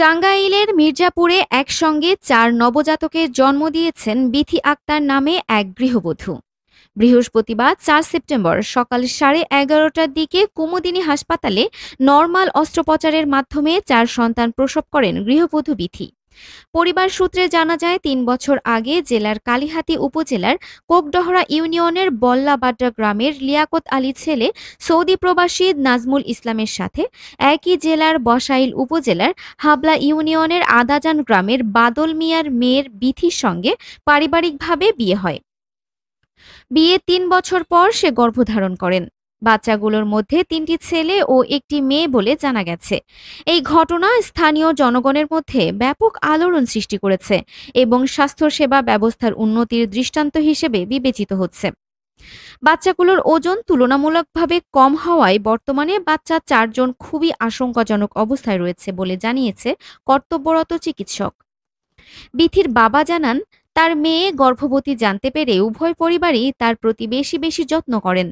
টাঙ্গাইলের মির্জাপুরে একসঙ্গে ৪ নবজাতকের জন্ম দিয়েছেন বিথি আক্তার নামে এক গৃহবধূ। বৃহস্পতিবার ৪ সেপ্টেম্বর সকাল 11:30টার দিকে কুমুদিনী হাসপাতালে নরমাল অস্ত্রোপচারের মাধ্যমে ৪ সন্তান প্রসব করেন গৃহবধূ বিথি। পরিবার সূত্রে জানা যায় ৩ বছর আগে জেলার কালিহাতী উপজেলার কোকডহরা ইউনিয়নের বল্লাবাড্ডা গ্রামের লিয়াকত আলী ছেলে সৌদি প্রবাসী নাজমুল ইসলামের সাথে একই জেলার বসাইল উপজেলার হাবলা ইউনিয়নের আদাজান গ্রামের বাদল মিয়ার মেয়ের বিথির সঙ্গে পারিবারিকভাবে বিয়ে হয়। বিয়ে ৩ বছর পর সে গর্ভধারণ করেন। বাচ্চাগুলোর মধ্যে ৩টি ছেলে ও একটি মেয়ে বলে জানা গেছে। এই ঘটনা স্থানীয় জনগণের মধ্যে ব্যাপক আলোড়ন সৃষ্টি করেছে এবং স্বাস্থ্যসেবা ব্যবস্থার উন্নতির দৃষ্টান্ত হিসেবে বিবেচিত হচ্ছে। বাচ্চাগুলোর ওজন তুলনামূলকভাবে কম হওয়ায় বর্তমানে বাচ্চা ৪ জন খুবই আশঙ্কাজনক অবস্থায় রয়েছে বলে জানিয়েছে কর্তব্যরত চিকিৎসক। বিথির বাবা জানান, তার মেয়ে গর্ভবতী জানতে পেরে উভয় পরিবারই তার প্রতি বেশি বেশি যত্ন করেন।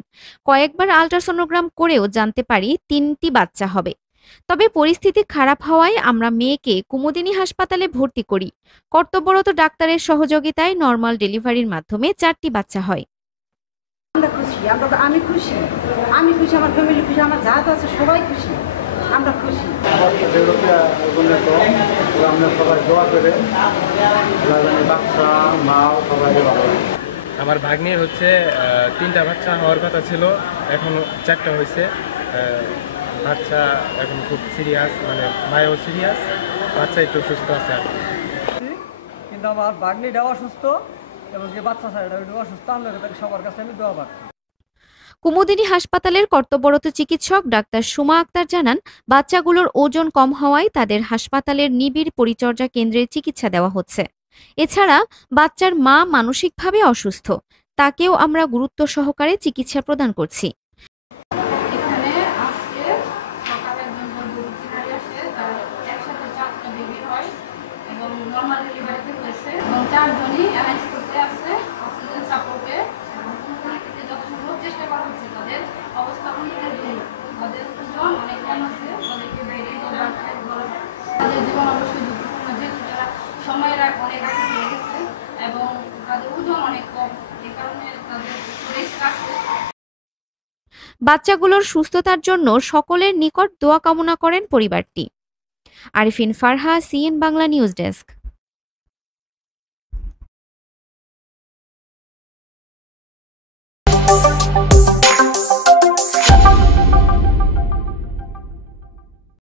কয়েকবার আল্ট্রাসোনোগ্রাম করেও জানতে পারি ৩টি বাচ্চা হবে। তবে পরিস্থিতি খারাপ হওয়ায় আমরা মেয়েকে কুমুদিনী হাসপাতালে ভর্তি করি। কর্তব্যরত ডাক্তারের সহযোগিতায় নরমাল ডেলিভারির মাধ্যমে ৪টি বাচ্চা হয়। আমি খুশি, আমার ফ্যামিলি খুশি, আমার যা আছে সবাই খুশি, আমরা খুশি। আমার ভাগ্নির হচ্ছে 3টা বাচ্চা হওয়ার কথা ছিল, এখন 4টা হয়েছে। বাচ্চা এখন খুব সিরিয়াস, মানে মায়েও সিরিয়াস, বাচ্চা একটু সুস্থ আছে। কিন্তু আমার ভাগ্নিটাও অসুস্থ এবং যে বাচ্চা ছেলেটা অসুস্থ, আমরা সবার কাছে আমি দোয়া পাচ্ছি। কুমুদিনী হাসপাতালের কর্তব্যরত চিকিৎসক ডাক্তার সুমা আক্তার জানান, বাচ্চাগুলোর ওজন কম হওয়ায় তাদের হাসপাতালের নিবিড় পরিচর্যা কেন্দ্রে চিকিৎসা দেওয়া হচ্ছে। এছাড়া বাচ্চার মা মানসিকভাবে অসুস্থ, তাকেও আমরা গুরুত্ব সহকারে চিকিৎসা প্রদান করছি। বাচ্চাগুলোর সুস্থতার জন্য সকলের নিকট দোয়া কামনা করেন পরিবারটি। Arifin Farha, CN Bangla news desk.